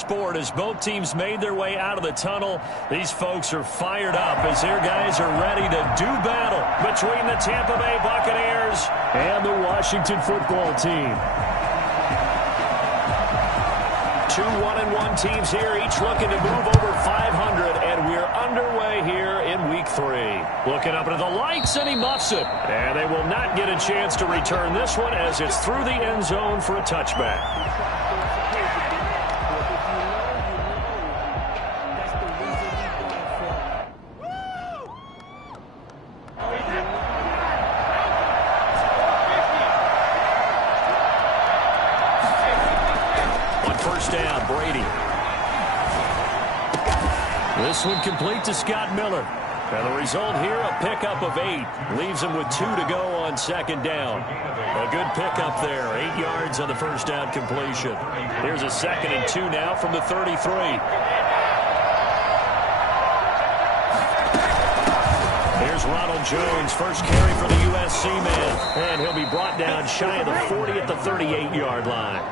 sport as both teams made their way out of the tunnel. These folks are fired up as their guys are ready to do battle between the Tampa Bay Buccaneers and the Washington football team. Two 1-1 teams here, each looking to move over 500, and we're underway here in Week 3. Looking up into the lights, and he muffs it. And they will not get a chance to return this one as it's through the end zone for a touchback. This one complete to Scott Miller. And the result here, a pickup of 8. Leaves him with 2 to go on second down. A good pickup there. 8 yards on the first down completion. Here's a 2nd and 2 now from the 33. Here's Ronald Jones, first carry for the USC man. And he'll be brought down shy of the 40 at the 38-yard line.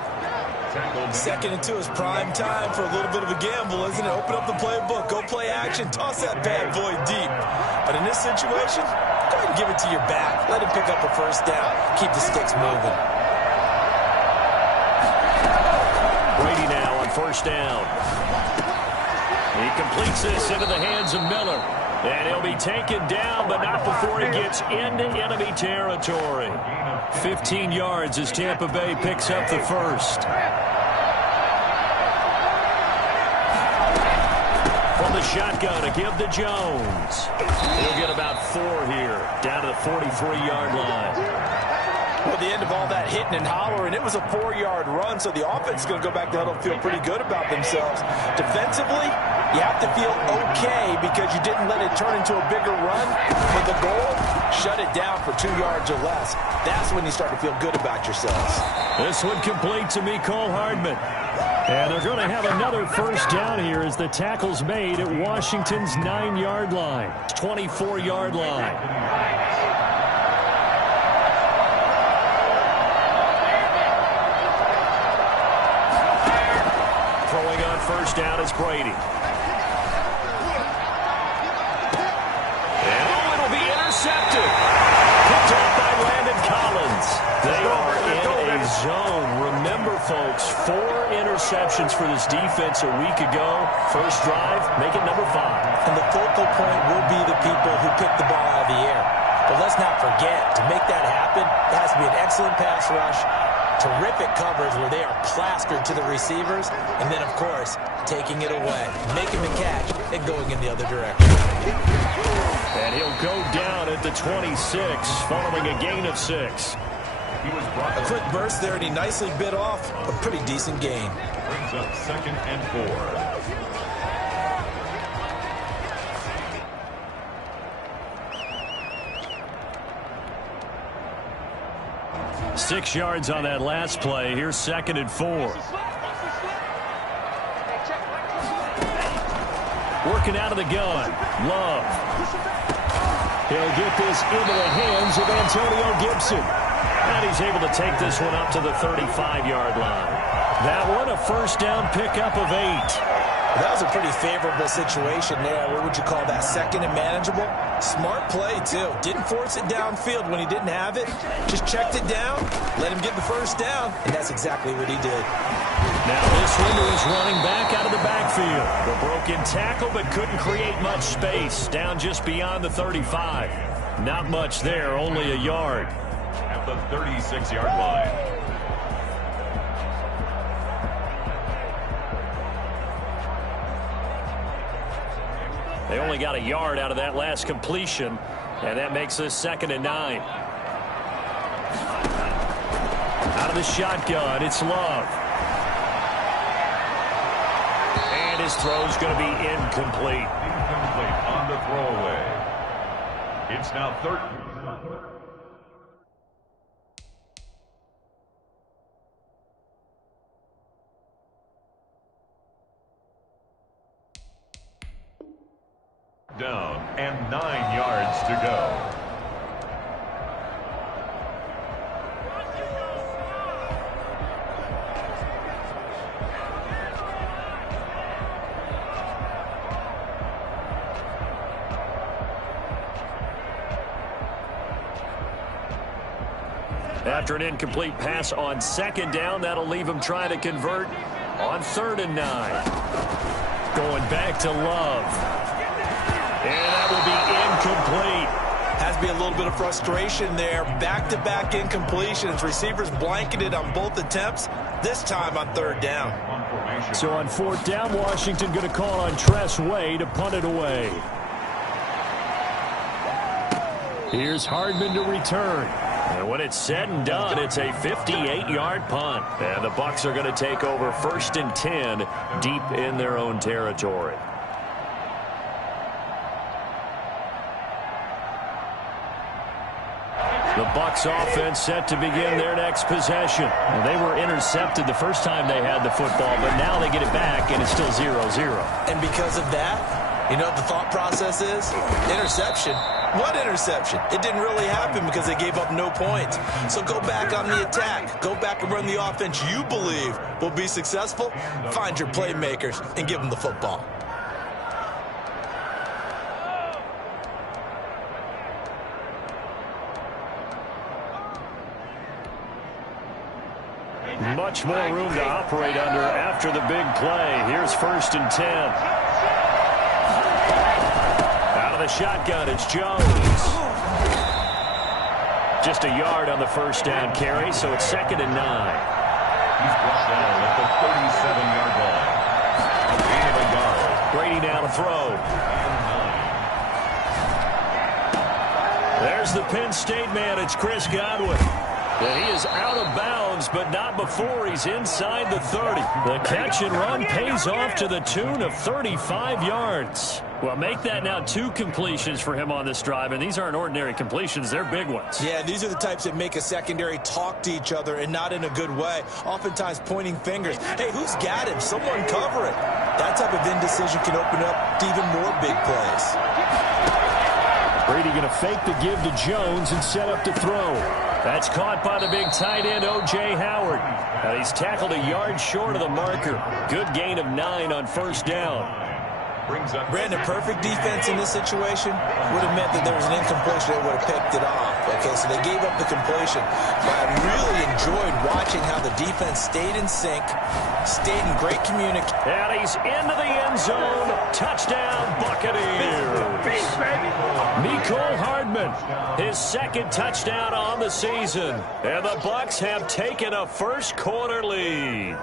2nd and 2 is prime time for a little bit of a gamble, isn't it? Open up the playbook, go play action, toss that bad boy deep. But in this situation, go ahead and give it to your back. Let him pick up a first down. Keep the sticks moving. Brady now on first down. He completes this into the hands of Miller. And he'll be taken down, but not before he gets into enemy territory. 15 yards as Tampa Bay picks up the first. From the shotgun to give to Jones. He'll get about 4 here, down to the 43-yard line. Well, the end of all that hitting and hollering, it was a 4-yard run, so the offense is going to go back to huddle and feel pretty good about themselves. Defensively, you have to feel okay because you didn't let it turn into a bigger run. But the goal, shut it down for 2 yards or less. That's when you start to feel good about yourselves. This one complete to Mecole Hardman. And they're going to have another first down here as the tackle's made at Washington's 9-yard line. 24-yard line. Throwing on first down is Brady. And it'll be intercepted. Picked off by Landon Collins. They are in a zone. Remember, folks, 4 interceptions for this defense a week ago. First drive, make it number 5. And the focal point will be the people who pick the ball out of the air. But let's not forget, to make that happen, it has to be an excellent pass rush, terrific coverage where they are plastered to the receivers, and then, of course, taking it away, making the catch, and going in the other direction. And he'll go down at the 26, following a gain of 6. A quick burst there, and he nicely bit off a pretty decent gain. Brings up 2nd and 4. 6 yards on that last play. Here's 2nd and 4. Working out of the gun. Love. He'll get this into the hands of Antonio Gibson. And he's able to take this one up to the 35-yard line. That one, a first down pickup of 8. That was a pretty favorable situation there. What would you call that? 2nd and manageable? Smart play, too. Didn't force it downfield when he didn't have it. Just checked it down, let him get the first down, and that's exactly what he did. Now this one is running back out of the backfield. The broken tackle, but couldn't create much space. Down just beyond the 35. Not much there, only a yard. At the 36-yard line. They only got a yard out of that last completion, and that makes this 2nd and 9. Out of the shotgun, it's Love. And his throw's going to be incomplete. Incomplete on the throwaway. It's now 3rd. Down and 9 yards to go. After an incomplete pass on second down, that'll leave him trying to convert on 3rd and 9. Going back to Love. And that will be incomplete. Has to be a little bit of frustration there. Back-to-back incompletions. Receivers blanketed on both attempts, this time on 3rd down. So on 4th down, Washington going to call on Tress Way to punt it away. Here's Hardman to return. And when it's said and done, it's a 58-yard punt. And the Bucs are going to take over 1st and 10 deep in their own territory. The Bucs offense set to begin their next possession. Well, they were intercepted the first time they had the football, but now they get it back, and it's still 0-0. And because of that, you know what the thought process is? Interception. What interception? It didn't really happen because they gave up no points. So go back on the attack. Go back and run the offense you believe will be successful. Find your playmakers and give them the football. Much more room to operate under after the big play. Here's 1st and 10. Out of the shotgun, it's Jones. Just a yard on the 1st down carry, so it's 2nd and 9. He's brought down at the 37-yard line. A gain of a yard. Brady now to throw. There's the Penn State man. It's Chris Godwin. And he is out of bounds, but not before he's inside the 30. The catch and run pays off to the tune of 35 yards. Well, make that now 2 completions for him on this drive, and these aren't ordinary completions. They're big ones. Yeah, these are the types that make a secondary talk to each other and not in a good way. Oftentimes pointing fingers. Hey, who's got him? Someone cover it. That type of indecision can open up to even more big plays. Brady going to fake the give to Jones and set up to throw. That's caught by the big tight end, O.J. Howard. And he's tackled a yard short of the marker. Good gain of 9 on 1st down. Brandon, perfect defense in this situation would have meant that there was an incompletion that would have picked it off. Okay, so they gave up the completion. But I really enjoyed watching how the defense stayed in sync, stayed in great communication. And he's into the end zone. Touchdown, Buccaneers. Mecole Hardman, his 2nd touchdown on the season. And the Bucs have taken a first-quarter lead.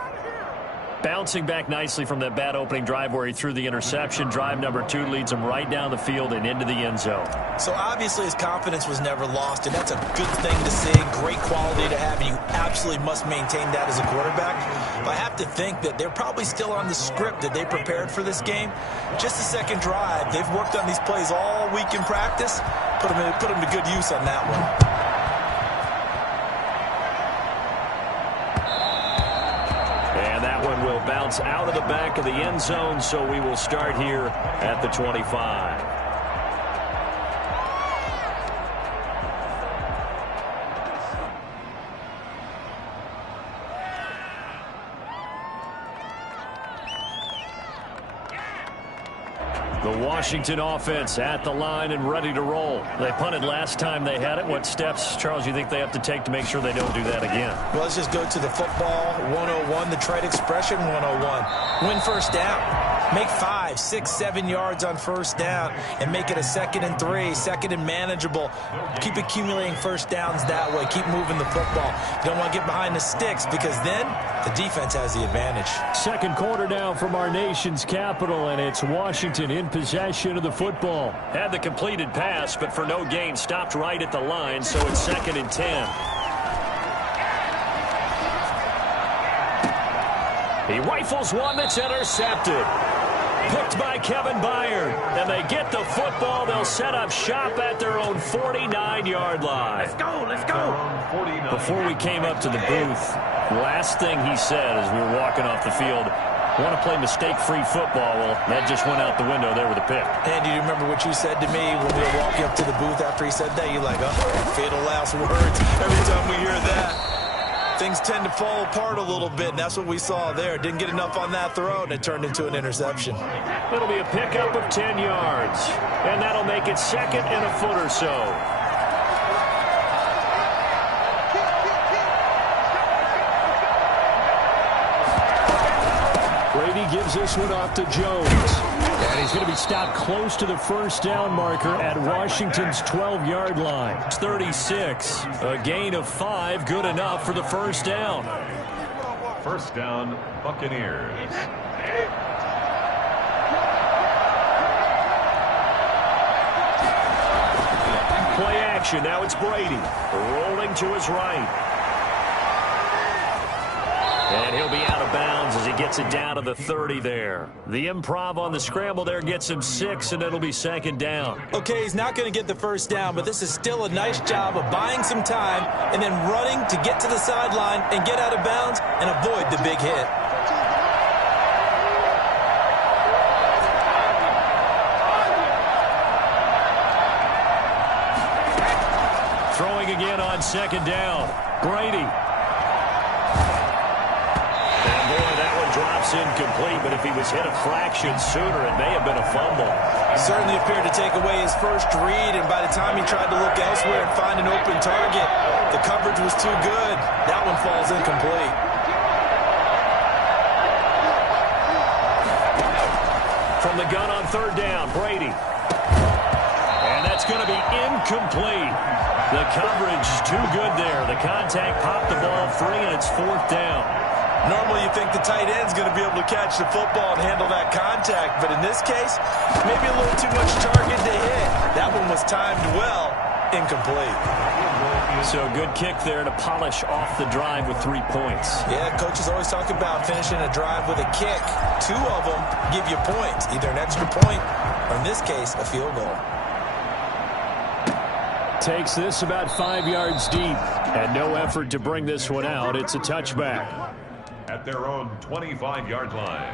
Bouncing back nicely from that bad opening drive where he threw the interception. Drive number 2 leads him right down the field and into the end zone. So obviously his confidence was never lost, and that's a good thing to see. Great quality to have, and you absolutely must maintain that as a quarterback. But I have to think that they're probably still on the script that they prepared for this game. Just the 2nd drive. They've worked on these plays all week in practice. Put them to good use on that one. Will bounce out of the back of the end zone, so we will start here at the 25. The Washington offense at the line and ready to roll. They punted last time they had it. What steps, Charles, you think they have to take to make sure they don't do that again? Well, let's just go to the football 101, the trade expression 101. Win 1st down. Make 5, 6, 7 yards on 1st down and make it a 2nd and 3, 2nd and manageable. Keep accumulating 1st downs that way. Keep moving the football. You don't want to get behind the sticks because then the defense has the advantage. 2nd quarter now from our nation's capital, and it's Washington in possession of the football. Had the completed pass, but for no gain, stopped right at the line, so it's 2nd and 10. He rifles one that's intercepted. Picked by Kevin Byard. And they get the football. They'll set up shop at their own 49-yard line. Let's go, let's go. Before we came up to the booth, last thing he said as we were walking off the field, want to play mistake-free football. Well, that just went out the window there with a pick. And do you remember what you said to me when we were walking up to the booth after he said that? You're like, oh, fatal last words. Every time we hear that, things tend to fall apart a little bit, and that's what we saw there. Didn't get enough on that throw, and it turned into an interception. It'll be a pickup of 10 yards, and that'll make it 2nd and a foot or so. Brady gives this one off to Jones. And he's going to be stopped close to the first down marker at Washington's 12-yard line. It's 36. A gain of 5, good enough for the first down. First down, Buccaneers. Play action. Now it's Brady. Rolling to his right. And he'll be out of bounds as he gets it down to the 30 there. The improv on the scramble there gets him 6, and it'll be second down. Okay, he's not going to get the first down, but this is still a nice job of buying some time and then running to get to the sideline and get out of bounds and avoid the big hit. Throwing again on second down. Brady. Drops incomplete, but if he was hit a fraction sooner, it may have been a fumble. Certainly appeared to take away his first read, and by the time he tried to look elsewhere and find an open target, the coverage was too good. That one falls incomplete. From the gun on third down, Brady. And that's going to be incomplete. The coverage too good there. The contact popped the ball free, and it's fourth down. Normally you think the tight end's going to be able to catch the football and handle that contact, but in this case, maybe a little too much target to hit. That one was timed well, incomplete. So good kick there to polish off the drive with 3 points. Yeah, coaches always talk about finishing a drive with a kick. 2 of them give you points, either an extra point or in this case, a field goal. Takes this about 5 yards deep and no effort to bring this one out. It's a touchback. At their own 25-yard line.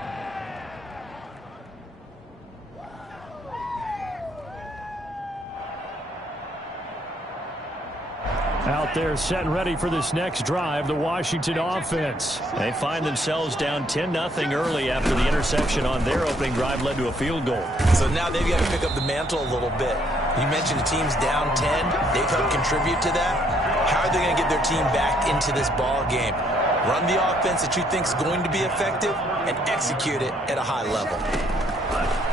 Out there set and ready for this next drive, the Washington offense. They find themselves down 10-0 early after the interception on their opening drive led to a field goal. So now they've got to pick up the mantle a little bit. You mentioned the team's down 10. They've helped contribute to that. How are they going to get their team back into this ball game? Run the offense that you think is going to be effective and execute it at a high level.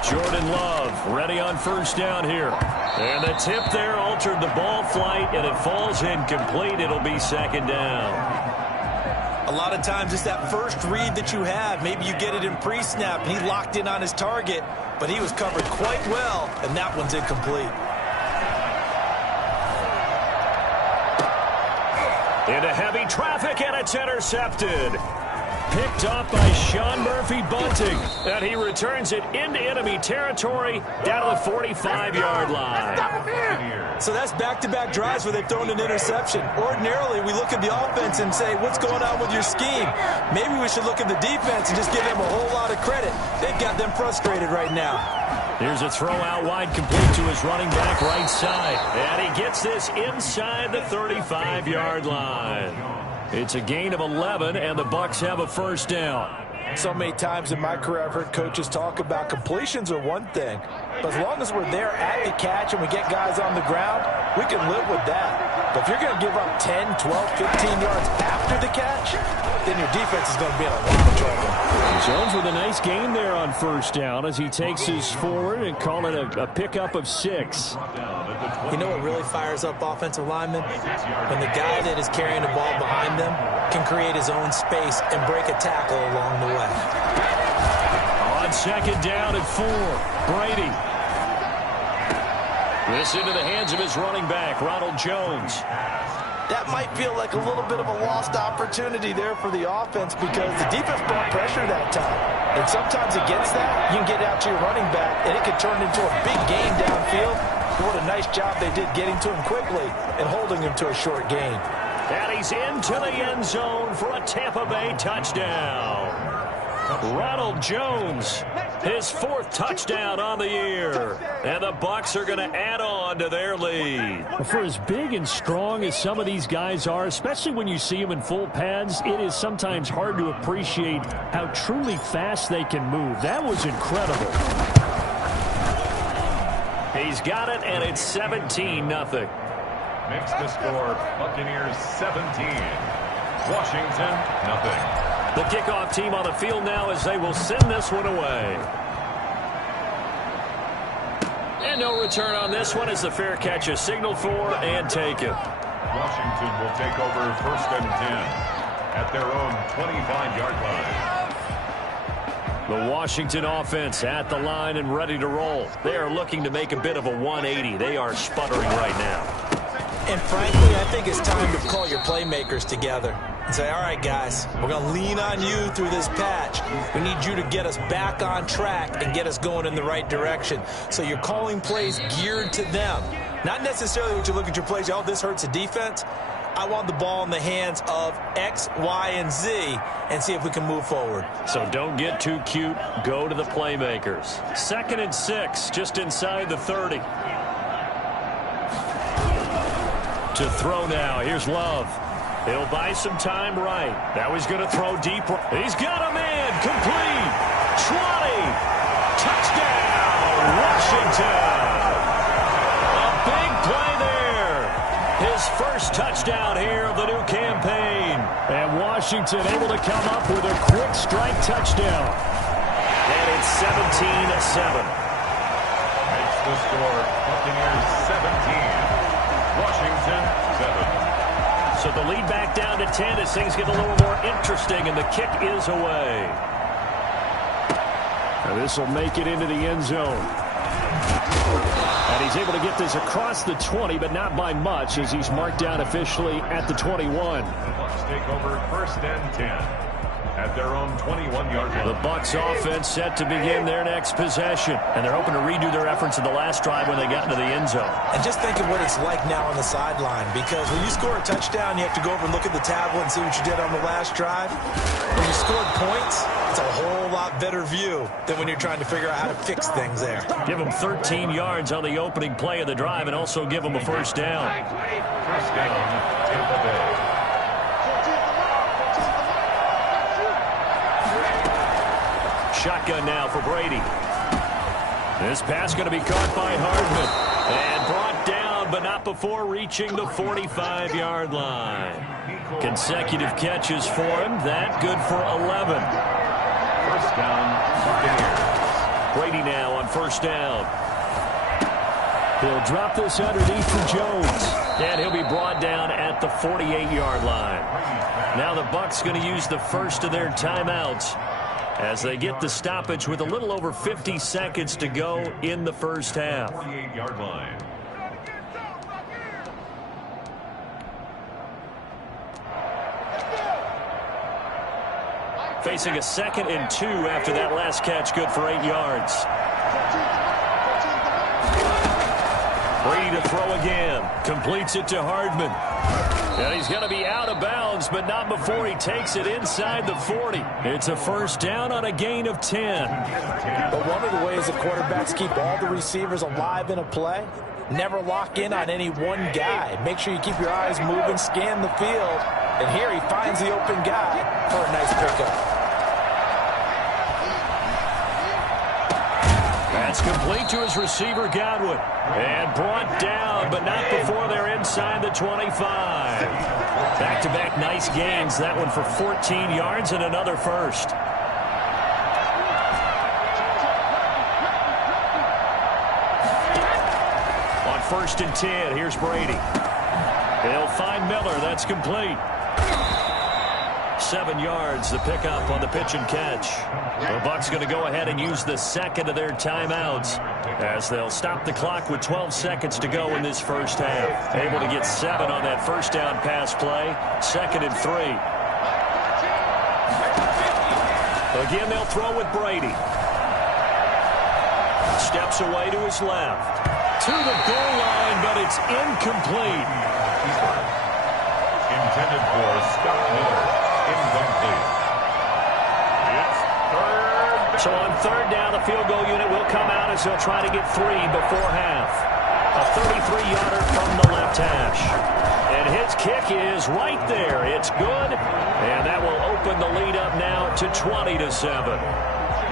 Jordan Love ready on first down here. And the tip there altered the ball flight, and it falls incomplete. It'll be second down. A lot of times it's that first read that you have. Maybe you get it in pre-snap, and he locked in on his target, but he was covered quite well, and that one's incomplete. Into heavy traffic, and it's intercepted. Picked up by Sean Murphy-Bunting, and he returns it into enemy territory down to the 45-yard line. So that's back-to-back drives where they've thrown an interception. Ordinarily, we look at the offense and say, what's going on with your scheme? Maybe we should look at the defense and just give them a whole lot of credit. They've got them frustrated right now. Here's a throw out wide complete to his running back right side. And he gets this inside the 35-yard line. It's a gain of 11, and the Bucs have a first down. So many times in my career I've heard coaches talk about completions are one thing, but as long as we're there at the catch and we get guys on the ground, we can live with that. But if you're going to give up 10, 12, 15 yards after the catch, then your defense is going to be in a lot of trouble. Jones with a nice gain there on first down as he takes his forward and call it a pickup of 6. You know what really fires up offensive linemen? When the guy that is carrying the ball behind them can create his own space and break a tackle along the way. On second down at 4, Brady. This into the hands of his running back, Ronald Jones. That might feel like a little bit of a lost opportunity there for the offense because the defense brought pressure that time. And sometimes against that, you can get out to your running back, and it could turn into a big gain downfield. What a nice job they did getting to him quickly and holding him to a short gain. And he's into the end zone for a Tampa Bay touchdown. Ronald Jones, his 4th touchdown on the year. And the Bucs are going to add on to their lead. For as big and strong as some of these guys are, especially when you see them in full pads, it is sometimes hard to appreciate how truly fast they can move. That was incredible. He's got it, and it's 17-0. Makes the score Buccaneers 17, Washington 0. The kickoff team on the field now as they will send this one away. And no return on this one as the fair catch is signaled for and taken. Washington will take over 1st and 10 at their own 25-yard line. The Washington offense at the line and ready to roll. They are looking to make a bit of a 180. They are sputtering right now. And frankly, I think it's time to call your playmakers together and say, all right, guys, we're going to lean on you through this patch. We need you to get us back on track and get us going in the right direction. So you're calling plays geared to them. Not necessarily what you look at your plays, oh, this hurts the defense. I want the ball in the hands of X, Y, and Z and see if we can move forward. So don't get too cute. Go to the playmakers. 2nd and 6, just inside the 30. To throw now. Here's Love. He'll buy some time right. Now he's going to throw deep. He's got a man. Complete. 20. Touchdown, Washington. A big play there. His first touchdown here of the new campaign. And Washington able to come up with a quick strike touchdown. And it's 17-7. Makes the score Buccaneers 17. Washington 7. So the lead back down to 10 as things get a little more interesting, and the kick is away. And this will make it into the end zone. And he's able to get this across the 20, but not by much as he's marked down officially at the 21. The Bucs take over 1st and 10 at their own 21-yard line. The Bucs offense set to begin their next possession, and they're hoping to redo their efforts in the last drive when they got into the end zone. And just think of what it's like now on the sideline, because when you score a touchdown, you have to go over and look at the tablet and see what you did on the last drive. When you scored points, it's a whole lot better view than when you're trying to figure out how to fix things there. Give them 13 yards on the opening play of the drive and also give them a first down. First down, Tampa Bay. Shotgun now for Brady. This pass going to be caught by Hardman. And brought down, but not before reaching the 45-yard line. Consecutive catches for him. That good for 11. First down, Buccaneers. Brady now on first down. He'll drop this underneath for Jones. And he'll be brought down at the 48-yard line. Now the Bucs going to use the first of their timeouts as they get the stoppage with a little over 50 seconds to go in the first half. 48-yard line. Facing a 2nd and 2 after that last catch, good for 8 yards. Brady to throw again. Completes it to Hardman. And he's going to be out of bounds, but not before he takes it inside the 40. It's a first down on a gain of 10. But one of the ways that quarterbacks keep all the receivers alive in a play, never lock in on any one guy. Make sure you keep your eyes moving, scan the field. And here he finds the open guy for a nice pickup. That's complete to his receiver, Godwin. And brought down, but not before they're inside the 25. Back-to-back nice gains. That one for 14 yards and another first. On 1st and 10, here's Brady. They'll find Miller. That's complete. 7 yards, the pickup on the pitch and catch. The Bucs going to go ahead and use the second of their timeouts as they'll stop the clock with 12 seconds to go in this first half. Able to get 7 on that first down pass play. 2nd and 3. Again, they'll throw with Brady. Steps away to his left. To the goal line, but it's incomplete. Intended for Scott Miller. Incomplete. It's 3rd. So on 3rd down, the field goal unit will come out as they'll try to get 3 before half. A 33-yarder from the left hash. And his kick is right there. It's good. And that will open the lead up now to 20-7.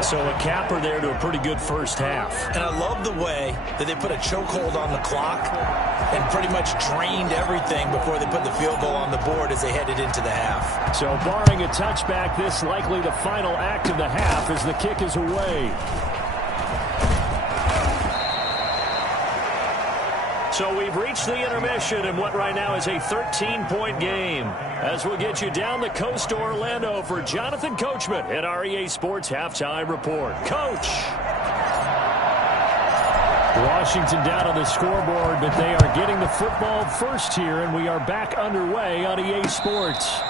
So a capper there to a pretty good first half. And I love the way that they put a chokehold on the clock and pretty much drained everything before they put the field goal on the board as they headed into the half. So barring a touchback, this likely the final act of the half as the kick is away. So we've reached the intermission in what right now is a 13-point game. As we'll get you down the coast to Orlando for Jonathan Coachman at our EA Sports Halftime Report. Coach! Washington down on the scoreboard, but they are getting the football first here, and we are back underway on EA Sports.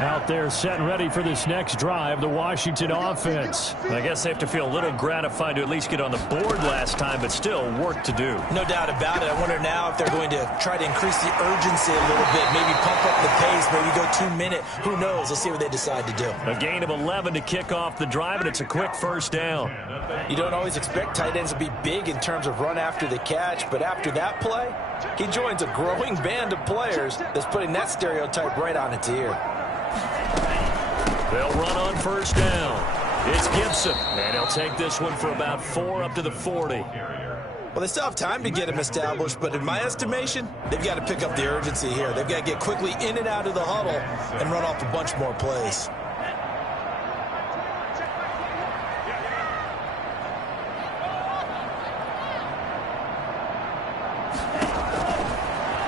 Out there set and ready for this next drive, the Washington offense. I guess they have to feel a little gratified to at least get on the board last time, but still work to do. No doubt about it. I wonder now if they're going to try to increase the urgency a little bit, maybe pump up the pace, maybe go 2 minute. Who knows? Let's see what they decide to do. A gain of 11 to kick off the drive, and it's a quick first down. You don't always expect tight ends to be big in terms of run after the catch, but after that play, he joins a growing band of players that's putting that stereotype right on its ear. They'll run on first down. It's Gibson, and he'll take this one for about 4 up to the 40. Well, they still have time to get him established, but in my estimation, they've got to pick up the urgency here. They've got to get quickly in and out of the huddle and run off a bunch more plays.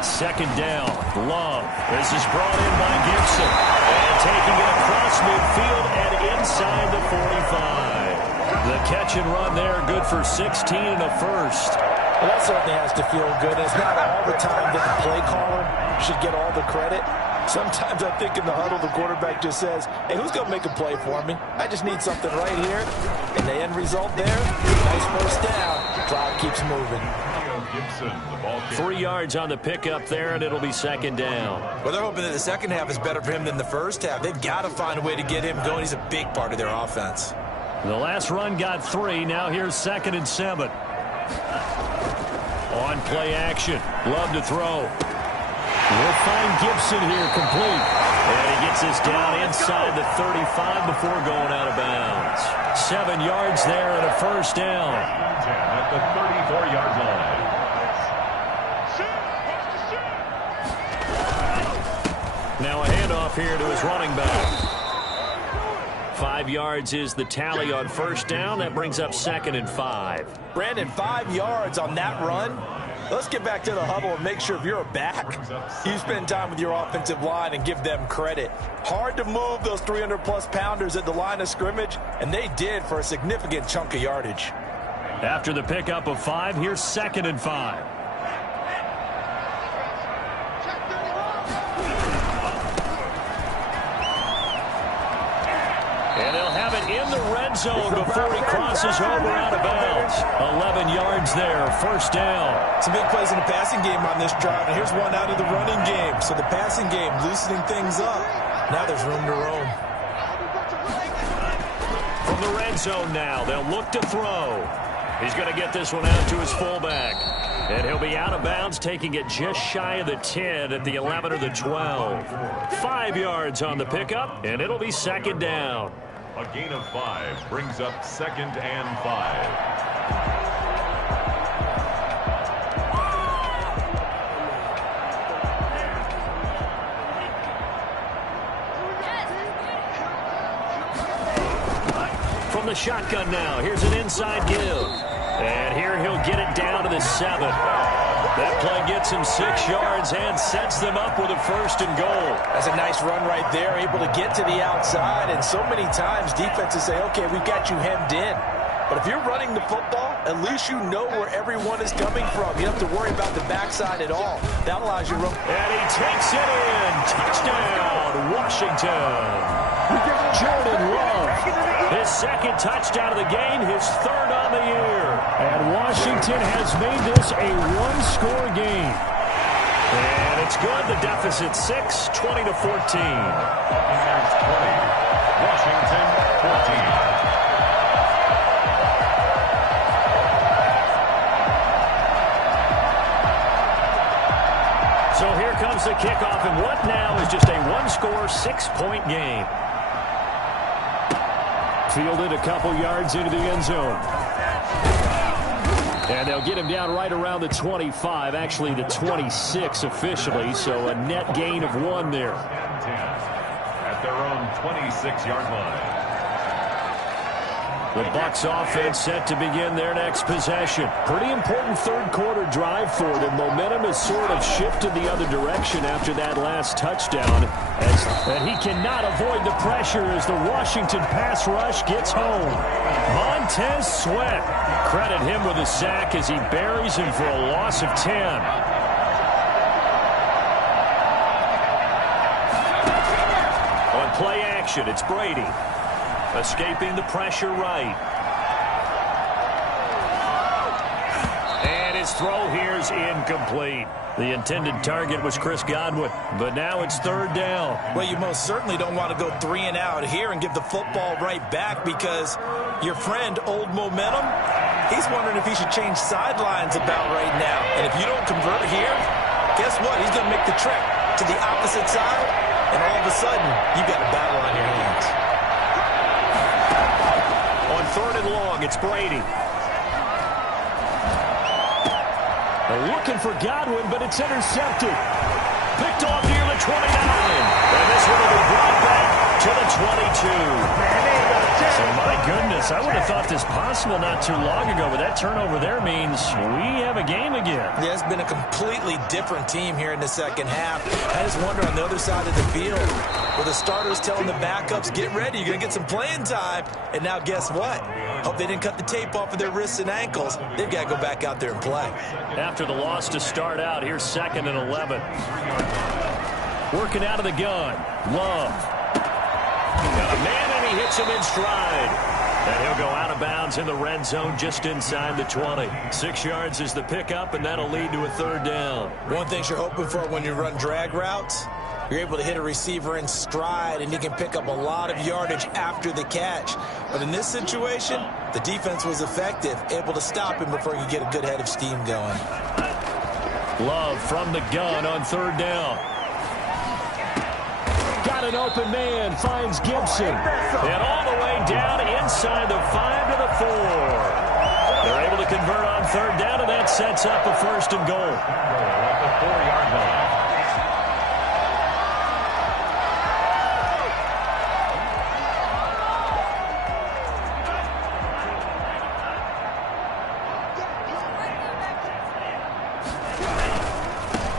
Second down, Love. This is brought in by Gibson. And taking it across midfield and inside the 45. The catch and run there, good for 16 and a first. Well, that certainly has to feel good. It's not all the time that the play caller should get all the credit. Sometimes I think in the huddle, the quarterback just says, hey, who's going to make a play for me? I just need something right here. And the end result there, nice first down. Drive keeps moving. Gibson, the ball kick. 3 yards on the pickup there, and it'll be second down. Well, they're hoping that the second half is better for him than the first half. They've got to find a way to get him going. He's a big part of their offense. The last run got 3. Now here's 2nd and 7. On play action. Love to throw. We'll find Gibson here complete. And he gets this down inside the 35 before going out of bounds. 7 yards there and a first down. 10 at the 34-yard line. Now a handoff here to his running back. 5 yards is the tally on first down. That brings up 2nd and 5. Brandon, 5 yards on that run. Let's get back to the huddle and make sure if you're a back, you spend time with your offensive line and give them credit. Hard to move those 300-plus pounders at the line of scrimmage, and they did for a significant chunk of yardage. After the pickup of 5, here's 2nd and 5. And they'll have it in the red zone before he crosses over out of bounds. 11 yards there, first down. Some big plays in the passing game on this drive, and here's one out of the running game. So the passing game loosening things up. Now there's room to roam. From the red zone now, they'll look to throw. He's going to get this one out to his fullback. And he'll be out of bounds, taking it just shy of the 10 at the 11 or the 12. 5 yards on the pickup, and it'll be second down. A gain of 5 brings up 2nd and 5. From the shotgun now, here's an inside give. And here he'll get it down to the 7. That play gets him 6 yards and sets them up with a 1st and goal. That's a nice run right there, able to get to the outside. And so many times defenses say, okay, we've got you hemmed in. But if you're running the football, at least you know where everyone is coming from. You don't have to worry about the backside at all. That allows you to run. And he takes it in. Touchdown, Washington. Jordan Love, his 2nd touchdown of the game, his 3rd on the year. And Washington has made this a one-score game. And it's good. The deficit 6, 20 to 14. 20, Washington 14. comes the kickoff, and what now is just a one-score, 6-point game. Fielded a couple yards into the end zone. And they'll get him down right around the 25, actually the 26 officially, so a net gain of 1 there. At their own 26-yard line. The Bucs offense set to begin their next possession. Pretty important third-quarter drive for them. Momentum has sort of shifted the other direction after that last touchdown. And he cannot avoid the pressure as the Washington pass rush gets home. Montez Sweat. Credit him with a sack as he buries him for a loss of 10. On play action, it's Brady. Escaping the pressure right. And his throw here is incomplete. The intended target was Chris Godwin, but now it's third down. Well, you most certainly don't want to go 3 and out here and give the football right back because your friend, Old Momentum, he's wondering if he should change sidelines about right now. And if you don't convert here, guess what? He's going to make the trek to the opposite side, and all of a sudden, you've got a battle on your hands. On third and long, it's Brady. They're looking for Godwin, but it's intercepted. Picked off near the 29. And this one will be brought back to the 22. So, my goodness, I would have thought this possible not too long ago, but that turnover there means we have a game again. Yeah, it's been a completely different team here in the second half. I just wonder on the other side of the field, where the starters telling the backups, get ready, you're going to get some playing time. And now guess what? Hope they didn't cut the tape off of their wrists and ankles. They've got to go back out there and play. After the loss to start out, here's 2nd and 11. Working out of the gun. Love. Got a man, and he hits him in stride. And he'll go out of bounds in the red zone just inside the 20. 6 yards is the pickup, and that'll lead to a third down. One thing you're hoping for when you run drag routes, you're able to hit a receiver in stride, and he can pick up a lot of yardage after the catch. But in this situation, the defense was effective, able to stop him before he could get a good head of steam going. Love from the gun on third down. Got an open man, finds Gibson. And all the way down inside the 5 to the 4. They're able to convert on third down, and that sets up a 1st and goal. At the 4-yard line.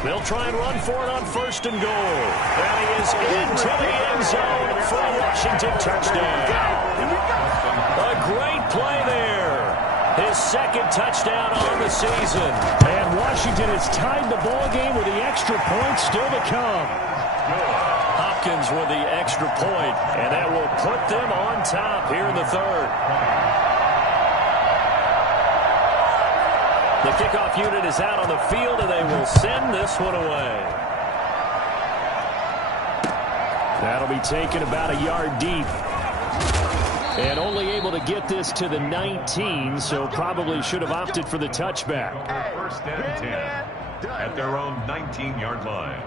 They'll try and run for it on 1st and goal. And he is into the end zone for a Washington touchdown. A great play there. His 2nd touchdown on the season. And Washington has tied the ball game with the extra point still to come. Hopkins with the extra point, and that will put them on top here in the third. The kickoff unit is out on the field, and they will send this one away. That'll be taken about a yard deep. And only able to get this to the 19, so probably should have opted for the touchback. 1st and 10 at their own 19-yard line.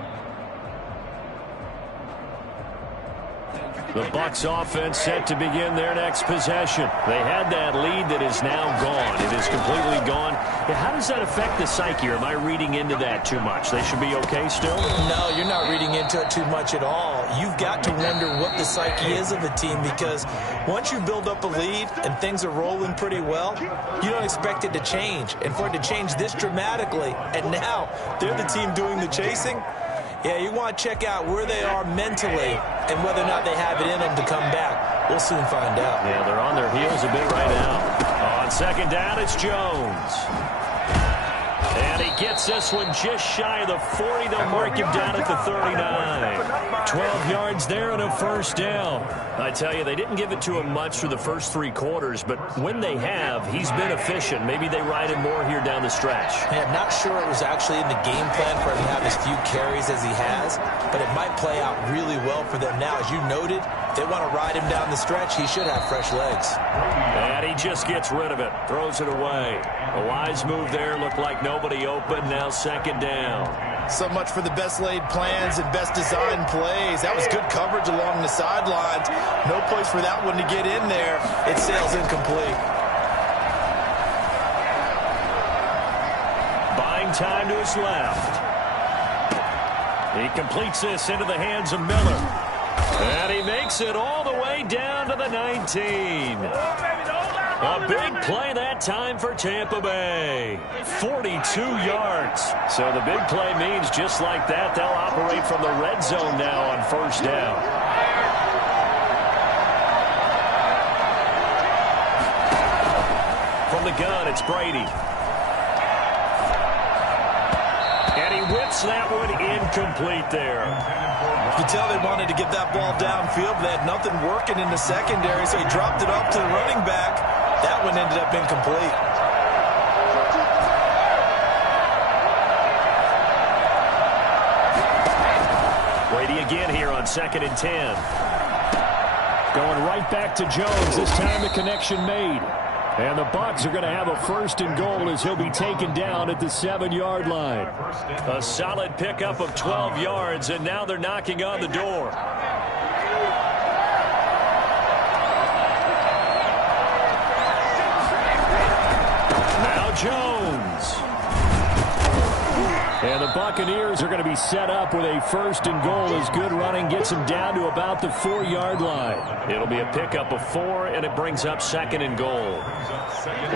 The Bucs offense set to begin their next possession. They had that lead that is now gone. It is completely gone. How does that affect the psyche? Or am I reading into that too much? They should be okay still? No, you're not reading into it too much at all. You've got to wonder what the psyche is of a team because once you build up a lead and things are rolling pretty well, you don't expect it to change. And for it to change this dramatically, and now they're the team doing the chasing, yeah, you want to check out where they are mentally and whether or not they have it in them to come back. We'll soon find out. Yeah, they're on their heels a bit right now. On 2nd down, it's Jones. And he gets this one just shy of the 40. They'll mark him down at the 39. 12 yards there and a 1st down. I tell you, they didn't give it to him much through the first 3 quarters, but when they have, he's been efficient. Maybe they ride him more here down the stretch. Yeah, I'm not sure it was actually in the game plan for him to have as few carries as he has, but it might play out really well for them now. As you noted, if they want to ride him down the stretch, he should have fresh legs. And he just gets rid of it, throws it away. A wise move there, looked like nobody open, now 2nd down. So much for the best laid plans and best designed plays. That was good coverage along the sidelines. No place for that one to get in there. It sails incomplete. Buying time to his left. He completes this into the hands of Miller. And he makes it all the way down to the 19. A big play that time for Tampa Bay. 42 yards. So the big play means just like that, they'll operate from the red zone now on first down. From the gun, it's Brady. And he whips that one incomplete there. You can tell they wanted to get that ball downfield, but they had nothing working in the secondary, so he dropped it off to the running back. That one ended up incomplete. Brady again here on 2nd and 10. Going right back to Jones. This time the connection made. And the Bucs are going to have a 1st and goal as he'll be taken down at the 7-yard line. A solid pickup of 12 yards, and now they're knocking on the door. Now Jones. And the Buccaneers are going to be set up with a 1st and goal as good running gets them down to about the 4-yard line. It'll be a pickup of 4, and it brings up 2nd and goal.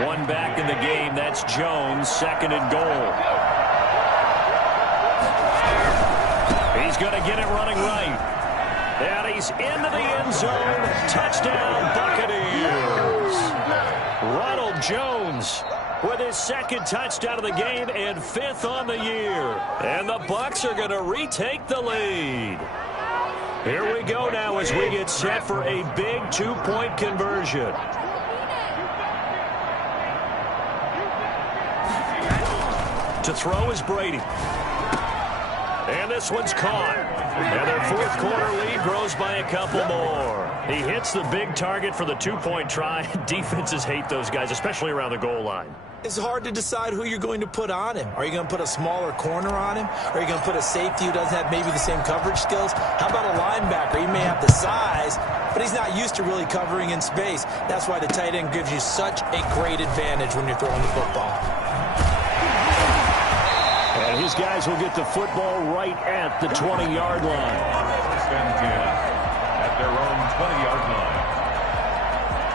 One back in the game. That's Jones, 2nd and goal. He's going to get it running right. And he's into the end zone. Touchdown, Buccaneers. Ronald Jones with his 2nd touchdown of the game and 5th on the year. And the Bucs are going to retake the lead. Here we go now as we get set for a big 2-point conversion. To throw is Brady. And this one's caught. And their 4th quarter lead grows by a couple more. He hits the big target for the 2-point try. Defenses hate those guys, especially around the goal line. It's hard to decide who you're going to put on him. Are you going to put a smaller corner on him? Are you going to put a safety who doesn't have maybe the same coverage skills? How about a linebacker? He may have the size, but he's not used to really covering in space. That's why the tight end gives you such a great advantage when you're throwing the football. And his guys will get the football right at the 20-yard line. 1st and 10 at their own 20-yard line.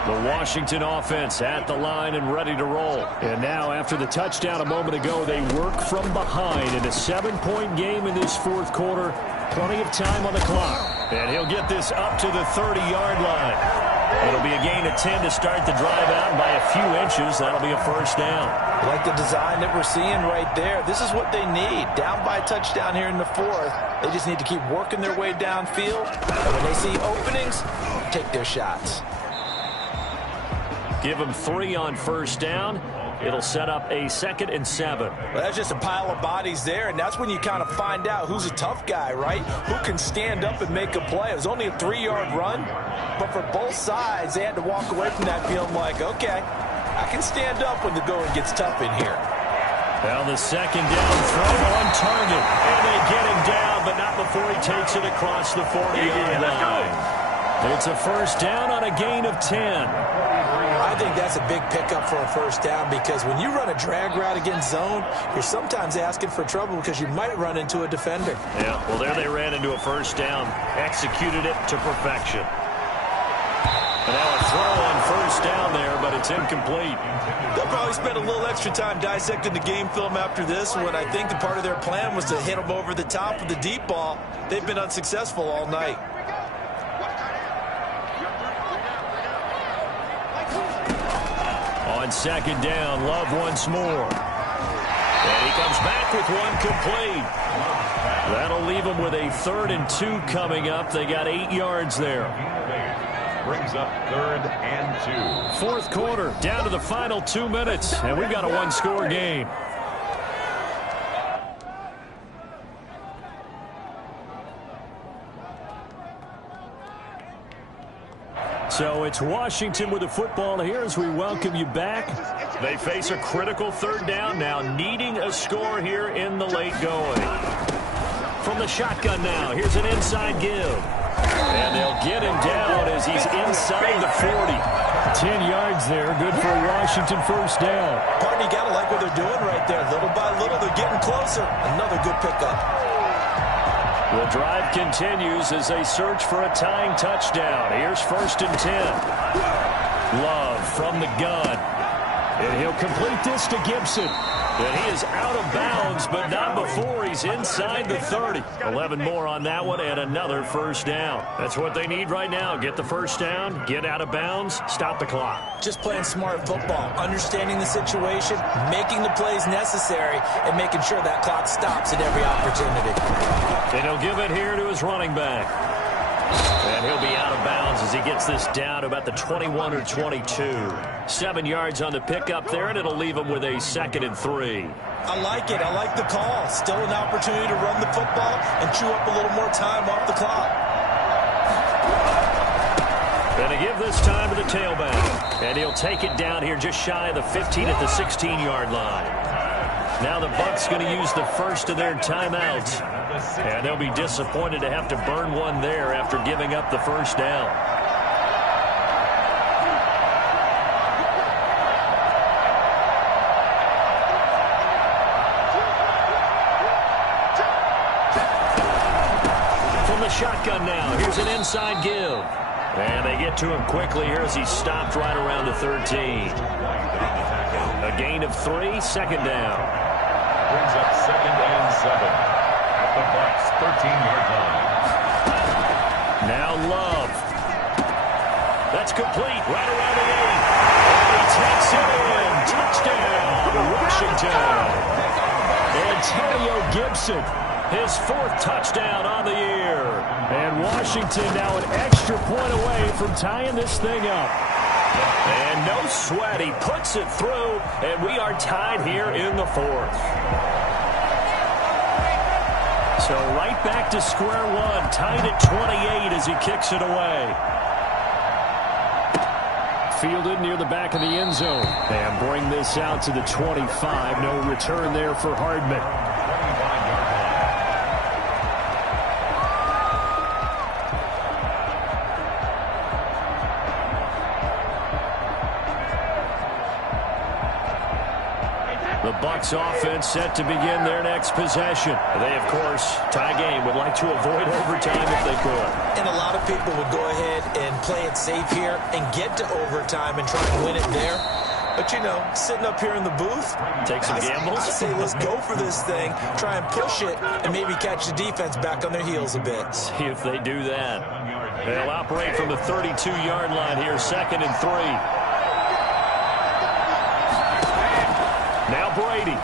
The Washington offense at the line and ready to roll. And now, after the touchdown a moment ago, they work from behind in a 7-point game in this 4th quarter. Plenty of time on the clock. And he'll get this up to the 30-yard line. It'll be a gain of 10 to start the drive out, and by a few inches, that'll be a 1st down. Like the design that we're seeing right there. This is what they need. Down by a touchdown here in the 4th. They just need to keep working their way downfield. And when they see openings, take their shots. Give them 3 on 1st down. It'll set up a 2nd and 7. Well, that's just a pile of bodies there, and that's when you kind of find out who's a tough guy, right? Who can stand up and make a play. It was only a 3-yard run, but for both sides, they had to walk away from that feeling like, okay, I can stand up when the going gets tough in here. Well, the 2nd down throw on target, and they get him down, but not before he takes it across the 40-yard line. It's a 1st down on a gain of 10. I think that's a big pickup for a 1st down because when you run a drag route against zone, you're sometimes asking for trouble because you might run into a defender. Yeah, well, there they ran into a 1st down, executed it to perfection. And now a throw on 1st down there, but it's incomplete. They'll probably spend a little extra time dissecting the game film after this one. I think the part of their plan was to hit them over the top with the deep ball. They've been unsuccessful all night. On 2nd down, Love once more. And he comes back with one complete. That'll leave them with a 3rd and 2 coming up. They got 8 yards there. Brings up 3rd and 2. 4th quarter, down to the final 2 minutes, and we've got a 1-score game. So it's Washington with the football here as we welcome you back. They face a critical 3rd down now, needing a score here in the late going. From the shotgun now, here's an inside give. And they'll get him down as he's inside the 40. 10 yards there, good for a Washington first down. Partner, you got to like what they're doing right there. Little by little, they're getting closer. Another good pickup. The drive continues as they search for a tying touchdown. Here's 1st and 10. Love from the gun. And he'll complete this to Gibson. And he is out of bounds, but not before he's inside the 30. 11 more on that one and another first down. That's what they need right now. Get the first down, get out of bounds, stop the clock. Just playing smart football, understanding the situation, making the plays necessary, and making sure that clock stops at every opportunity. And he'll give it here to his running back. And he'll be out of bounds as he gets this down to about the 21 or 22. 7 yards on the pickup there, and it'll leave him with a 2nd and 3. I like it. I like the call. Still an opportunity to run the football and chew up a little more time off the clock. Going to give this time to the tailback. And he'll take it down here just shy of the 15 at the 16-yard line. Now the Bucs going to use the first of their timeouts. And they'll be disappointed to have to burn one there after giving up the first down. From the shotgun now, here's an inside give. And they get to him quickly here as he's stopped right around the 13. A gain of 3, 2nd down. Brings up 2nd and 7. The Bucs 13-yard line. Now Love. That's complete right around the 8. And he takes it in. Touchdown, Washington. Antonio Gibson. His 4th touchdown on the year. And Washington now an extra point away from tying this thing up. And no sweat. He puts it through, and we are tied here in the 4th. So right back to square one, tied at 28 as he kicks it away. Fielded near the back of the end zone. And bring this out to the 25. No return there for Hardman. The Bucs offense set to begin their next possession. They, of course, tie game, would like to avoid overtime if they could. And a lot of people would go ahead and play it safe here and get to overtime and try and win it there. But, you know, sitting up here in the booth, take some gambles. I say let's go for this thing, try and push it, and maybe catch the defense back on their heels a bit. See if they do that. They'll operate from the 32-yard line here, 2nd and 3. Now Brady.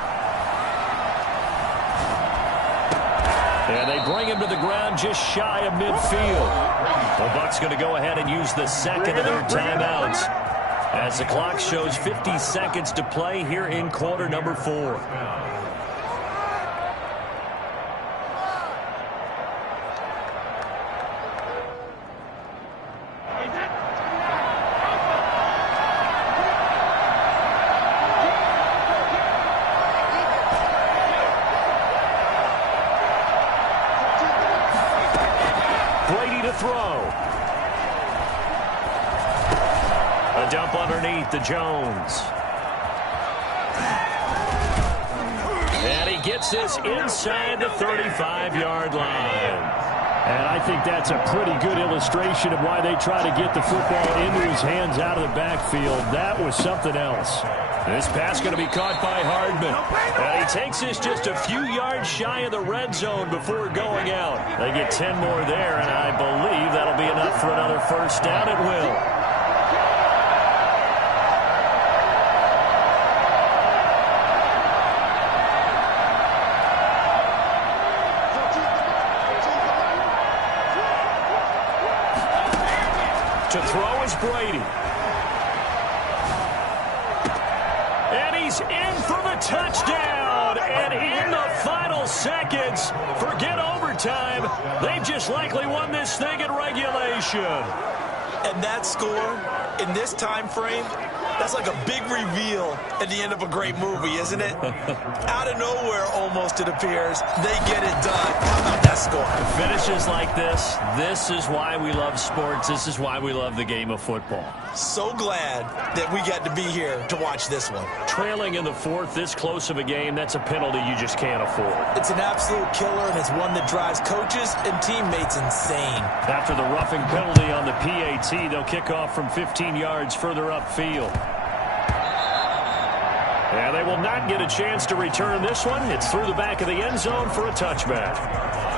And they bring him to the ground just shy of midfield. The Bucs going to go ahead and use the 2nd of their timeouts as the clock shows 50 seconds to play here in quarter number 4. Throw. A dump underneath to Jones. And he gets this inside the 35-yard line. And I think that's a pretty good illustration of why they try to get the football into his hands out of the backfield. That was something else. This pass going to be caught by Hardman. And he takes this just a few yards shy of the red zone before going out. They get 10 more there, and I believe that'll be enough for another first down. It will. To throw is Brady. And he's in for the touchdown. And in the final seconds, forget overtime. They've just likely won this thing in regulation. And that score, in this time frame, That's like a big reveal at the end of a great movie, isn't it? Out of nowhere, almost, it appears, they get it done. How about that score? Finishes like this is why we love sports. This is why we love the game of football. So glad that we got to be here to watch this one. Trailing in the fourth, this close of a game, that's a penalty you just can't afford. It's an absolute killer, and it's one that drives coaches and teammates insane. After the roughing penalty on the PAT, they'll kick off from 15 yards further upfield. And they will not get a chance to return this one. It's through the back of the end zone for a touchback.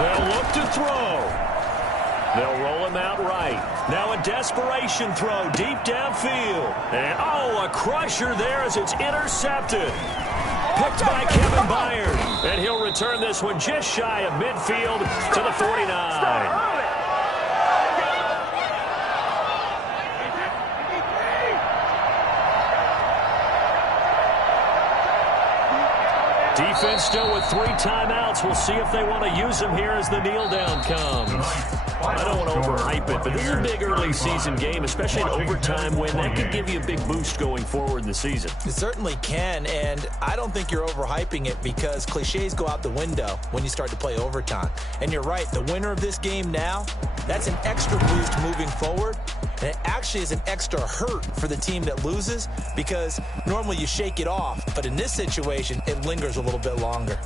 They'll look to throw. They'll roll him out right. Now a desperation throw deep downfield. And, oh, a crusher there as it's intercepted. Picked by Kevin Byard. And he'll return this one just shy of midfield to the 49. Defense still with 3 timeouts. We'll see if they want to use them here as the kneel down comes. I don't want to overhype it, but this is a big early season game, especially an overtime win. That could give you a big boost going forward in the season. It certainly can, and I don't think you're overhyping it because cliches go out the window when you start to play overtime. And you're right, the winner of this game now, that's an extra boost moving forward. And it actually is an extra hurt for the team that loses because normally you shake it off. But in this situation, it lingers a little bit longer.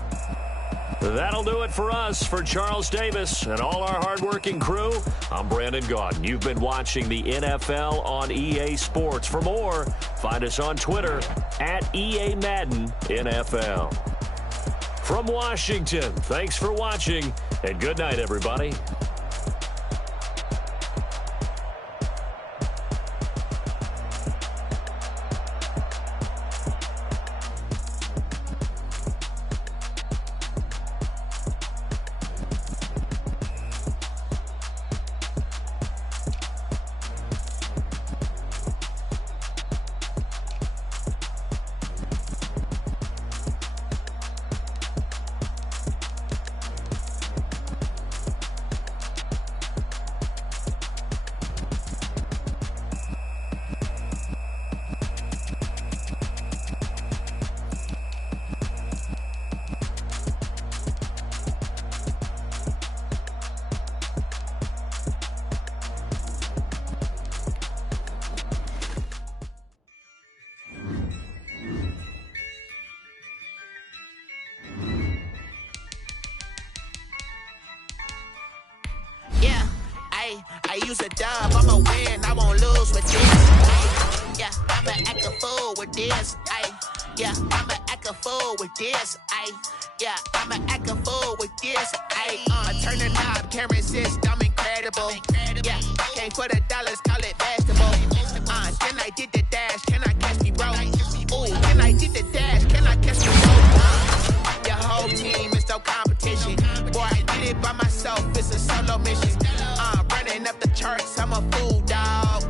That'll do it for us. For Charles Davis and all our hardworking crew, I'm Brandon Gaudin. You've been watching the NFL on EA Sports. For more, find us on Twitter at EA Madden NFL. From Washington, thanks for watching, and good night, everybody. I use a dub, I'ma win, I won't lose with this. Yeah, I'ma act a fool with this. Yeah, I'ma act a fool with this. Yeah, I'ma act a fool with this. I turn the knob, can't resist, I'm incredible. Yeah, came for the dollars, call it basketball. Then I did the dash, can I